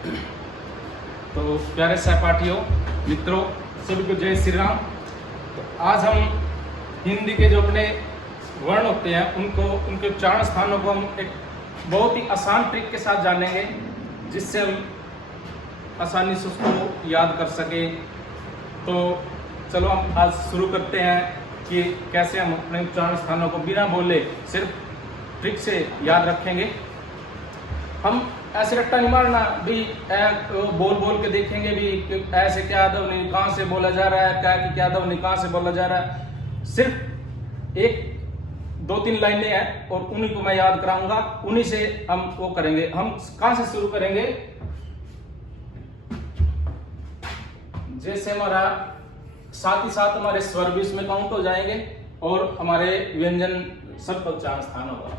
तो प्यारे सहपाठियों, मित्रों, सभी को जय श्री राम। तो आज हम हिंदी के जो अपने वर्ण होते हैं उनके उच्चारण स्थानों को हम एक बहुत ही आसान ट्रिक के साथ जानेंगे, जिससे हम आसानी से उसको याद कर सकें। तो चलो हम आज शुरू करते हैं कि कैसे हम अपने उच्चारण स्थानों को बिना बोले सिर्फ ट्रिक से याद रखेंगे। हम ऐसे रट्टा नहीं मारना भी, बोल के देखेंगे भी कि ऐसे क्या ध्वनि कहाँ से बोला जा रहा है, क्या की क्या ध्वनि कहाँ से बोला जा रहा है। सिर्फ एक 2-3 लाइनें हैं और उन्हीं को मैं याद कराऊंगा, उन्हीं से हम वो करेंगे। हम कहाँ से शुरू करेंगे? जैसे हमारा साथ ही साथ हमारे स्वर भी इसमें काउंट हो जाएंगे और हमारे व्यंजन सब का उच्चारण स्थान होगा।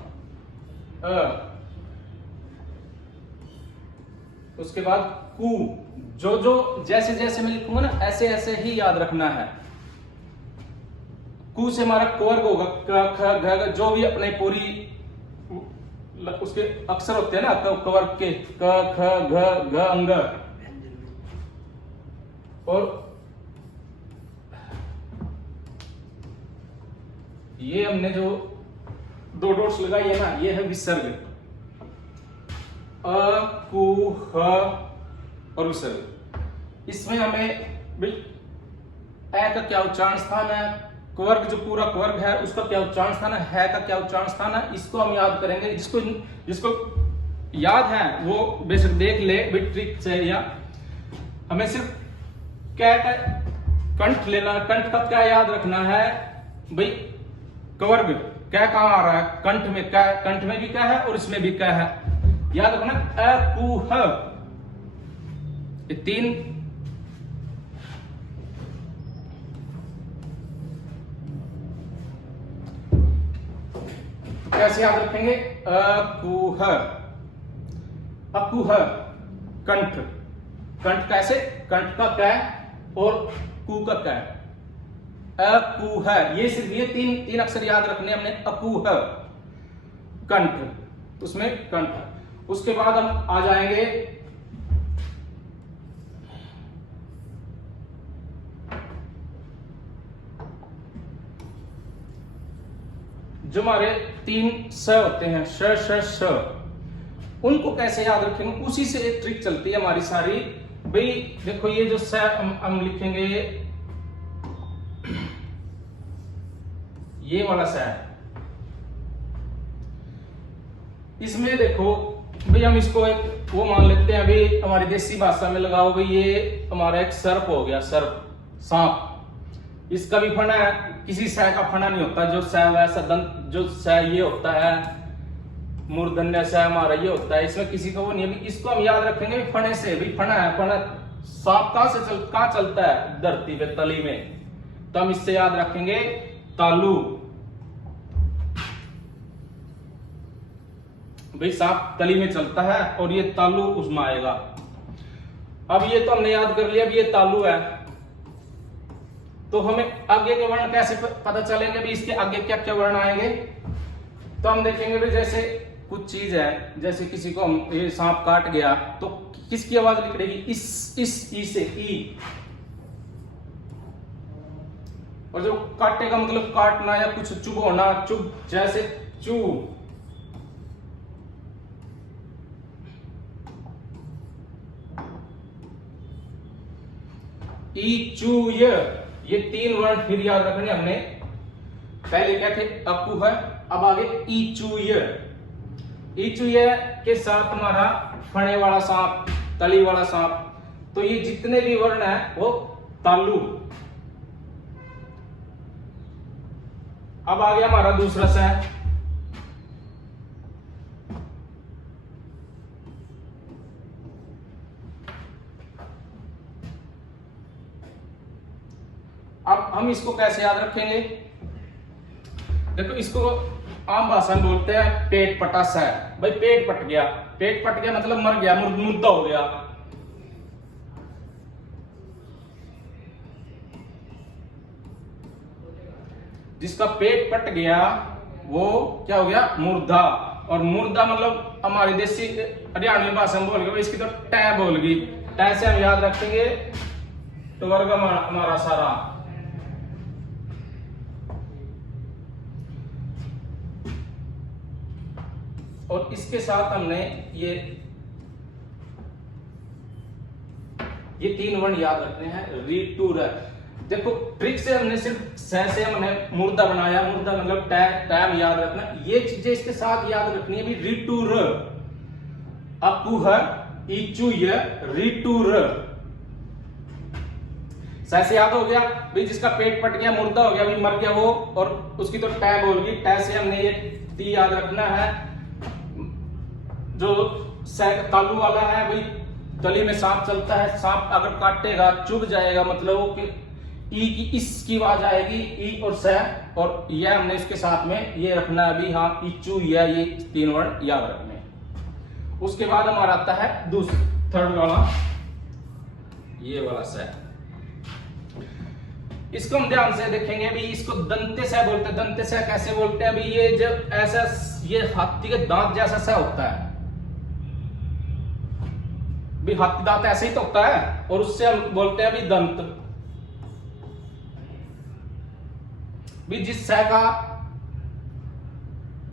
उसके बाद कु, जो जैसे जैसे मैं लिखूंगा ना ऐसे ऐसे ही याद रखना है। कु से हमारा कवर्ग होगा, क ख घ, जो भी अपने पूरी उसके अक्षर होते हैं ना कवर्ग के, क ख घ घ अंग। और ये हमने जो 2 डॉट्स लगाई है ना, ये है विसर्ग, अ कु ह और विसर्ग। इसमें हमें ए का क्या उच्चारण स्थान है, कवर्ग जो पूरा कवर्ग है उसका क्या उच्चारण स्थान है का क्या उच्चारण स्थान है, इसको हम याद करेंगे। जिसको याद है वो बेशक देख ले ट्रिक से। या हमें सिर्फ क्या कंठ लेना, कंठ का क्या याद रखना है भाई, कवर्ग क्या कहाँ आ रहा है, कंठ में क्या है, कंठ में भी क्या है और इसमें भी क्या है, याद रखना। अ कु ह, ये 3 कैसे याद रखेंगे? अकुह, अकुह कंठ, कंठ कैसे, कंठ का क्या और कु का क्या, अकुह। ये सिर्फ ये तीन अक्षर याद रखने हमने, अकुह कंठ, उसमें कंठ। उसके बाद हम आ जाएंगे जो हमारे 3 स होते हैं, श श श, उनको कैसे याद रखेंगे, उसी से एक ट्रिक चलती है हमारी सारी। भाई देखो ये जो स हम लिखेंगे, ये वाला स है, इसमें देखो भाई हम इसको एक वो मान लेते हैं, अभी हमारी देसी भाषा में लगाओ भाई, ये हमारा एक सर्प हो गया, सर्प, सांप। इसका भी फना है, किसी स का फना नहीं होता, जो स वैसा दंत, जो स ये होता है मूर्धन्य स हमारा ये होता है, इसमें किसी का वो नहीं है। इसको हम याद रखेंगे फने से, भी फना है, फना सांप कहां चलता है, धरती पे तली में, तो हम इससे याद रखेंगे तालू। भाई सांप तली में चलता है और ये तालू उसमें आएगा। अब ये तो हमने याद कर लिया, अब ये तालू है, तो हमें आगे के वर्ण कैसे पता चलेंगे भी, इसके आगे क्या क्या वर्ण आएंगे। तो हम देखेंगे भी जैसे कुछ चीज है, जैसे किसी को हम ये सांप काट गया तो किसकी आवाज निकलेगी, इस ई से, ई। और जो काटे का मतलब काटना या कुछ चुभ होना, चुभ, जैसे चू। ई चू ये 3 वर्ण फिर याद रखने हमने। पहले क्या थे, अकु है, अब आगे ईचुय। ईचुय के साथ हमारा फणे वाला सांप, तली वाला सांप, तो ये जितने भी वर्ण है वो तालु। अब आ गया हमारा दूसरा स, अब हम इसको कैसे याद रखेंगे? देखो इसको आम भाषा में बोलते हैं पेट पटा स। भाई पेट पट गया, पेट पट गया मतलब मर गया, मुर्दा हो गया। जिसका पेट पट गया वो क्या हो गया, मुर्दा। और मुर्दा मतलब हमारी देसी हरियाणवी भाषा में बोल गए, इसकी तो टै बोलगी। टै से हम याद रखेंगे तो वर्ग हमारा सारा। और इसके साथ हमने ये 3 वर्ण याद रखने हैं, री टू र। देखो ट्रिक से हमने सिर्फ से हमने मुर्दा बनाया, मुर्दा मतलब टाइम याद रखना। ये चीजें इसके साथ याद रखनी है भी, री टू र, अपू है, इचू य, री टू र। से याद हो गया भाई, जिसका पेट पट गया, मुर्दा हो गया भाई, मर गया वो, और उसकी तो टै बोलगी। टै से हमने ये टी याद रखना है। जो तालू वाला है भाई, गली में सांप चलता है, सांप अगर काटेगा चुभ जाएगा, मतलब वो ई की इसकी आवाज आएगी, ई और स, और यह हमने इसके साथ में ये रखना है अभी। हाँ, इचू या, ये 3 वर्ण याद रखने। उसके बाद हमारा आता है थर्ड वाला, ये वाला स। इसको हम ध्यान से देखेंगे भी, इसको दंते स बोलते हैं। दंते स कैसे बोलते हैं अभी, ये जब ऐसा ये हाथी के दांत जैसा स होता है भी, हाथी दांत ऐसे ही तो होता है, और उससे हम बोलते हैं भी दंत भी। जिस स का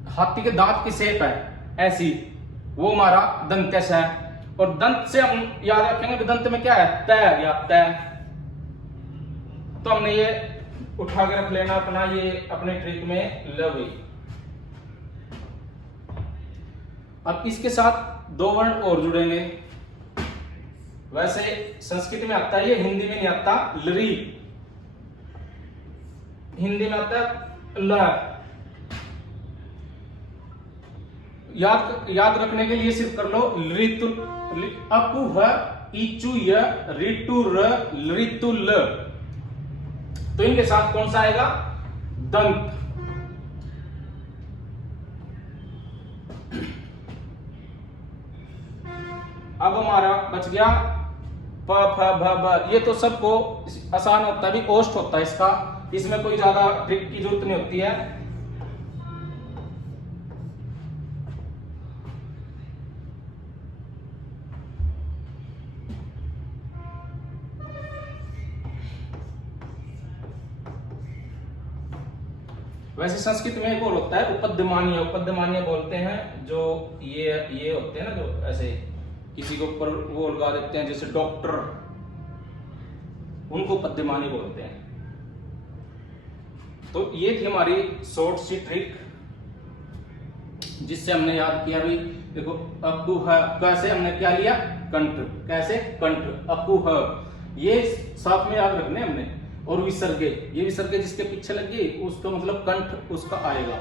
हाथी के दांत की शेप है ऐसी, वो हमारा दंत्य स है। और दंत से हम याद रखेंगे भी, दंत में क्या है, तय या तय। तो हमने ये उठा के रख लेना अपना, ये अपने ट्रिक में लवी। अब इसके साथ 2 वर्ण और जुड़ेंगे। वैसे संस्कृत में आता है ये, हिंदी में नहीं आता। लरी हिंदी में आता है ल। याद रखने के लिए सिर्फ कर लो ऋतु, अपु ह, इचु य, ऋतु र, ऋतु ल। तो इनके साथ कौन सा आएगा, दंत। अब हमारा बच गया प, फ, भ, ब। ये तो सबको आसान होता है भी, ओष्ठ होता है इसका, इसमें कोई ज्यादा ट्रिक की जरूरत नहीं होती है। वैसे संस्कृत में एक और होता है उपद्यमानीय। उपद्यमानीय बोलते हैं जो ये होते हैं ना, जो ऐसे किसी के ऊपर वो लगा देते हैं, जैसे डॉक्टर, उनको उपद्यमानीय बोलते हैं। तो ये थी हमारी शॉर्ट सी ट्रिक, जिससे हमने याद किया भाई। देखो अपू है, कैसे हमने क्या लिया, कंठ। कैसे, कंठ, अपू है, ये साथ में याद रखने हमने। और विसर्गे, ये विसर्गे जिसके पीछे लगी उसका मतलब कंठ उसका आएगा।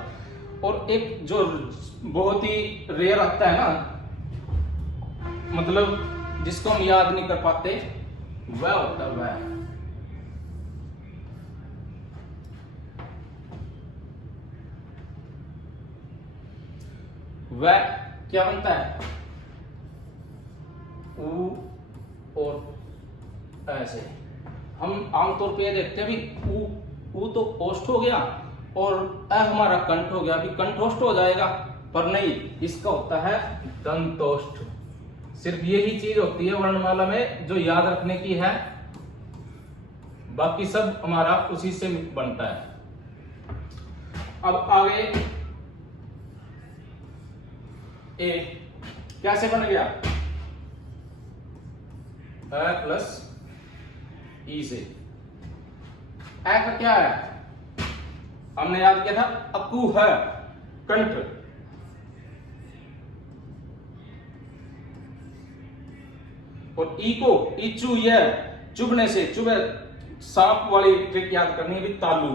और एक जो बहुत ही रेयर आता है ना, मतलब जिसको हम याद नहीं कर पाते, वह होता है वह। वह क्या बनता है, ऊ और ऐसे। हम आमतौर पे देखते हैं भी, ऊ तो ओष्ठ हो गया और अ हमारा कंठ हो गया, अभी कंठोष्ठ हो जाएगा, पर नहीं, इसका होता है दंतोष्ठ। सिर्फ यही चीज होती है वर्णमाला में जो याद रखने की है, बाकी सब हमारा उसी से बनता है। अब आगे ए कैसे बन गया, अ प्लस ई से। ए का क्या है, हमने याद किया था अकु है, कंठ। और ई को इचू ये, चुभने से, चुभे, सांप वाली ट्रिक याद करनी है भी, तालू।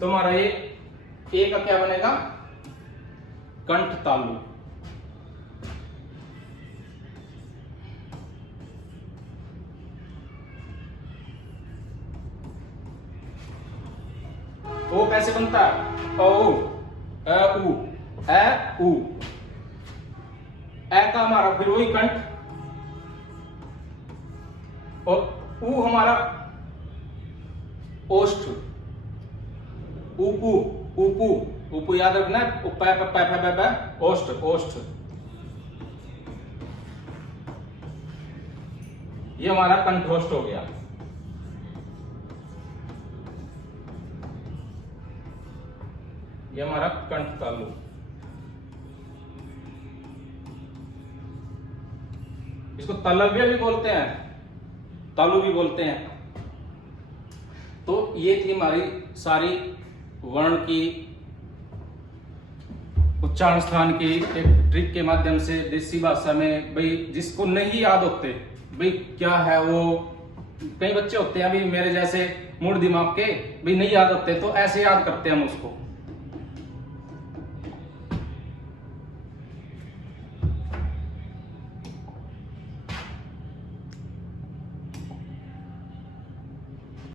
तो हमारा ये ए का क्या बनेगा, कंठ तालु। ओ कैसे बनता है, ओ अ उ, ए उ। ए का हमारा फिर वही कंठ, और उ हमारा ओष्ठ, ऊपू, ऊपू। ऊपर याद रखना है, उपै पै पै पै पै ओष्ठ ओष्ठ। ये हमारा कंठोष्ठ हो गया। ये हमारा कंठ तालु। इसको तलव्य भी बोलते हैं, तालु भी बोलते हैं। तो ये थी हमारी सारी वर्ण की उच्चारण स्थान की एक ट्रिक के माध्यम से देसी भाषा में। भाई जिसको नहीं याद होते भाई क्या है वो, कई बच्चे होते हैं अभी मेरे जैसे मूड दिमाग के, भाई नहीं याद होते तो ऐसे याद करते हैं हम उसको।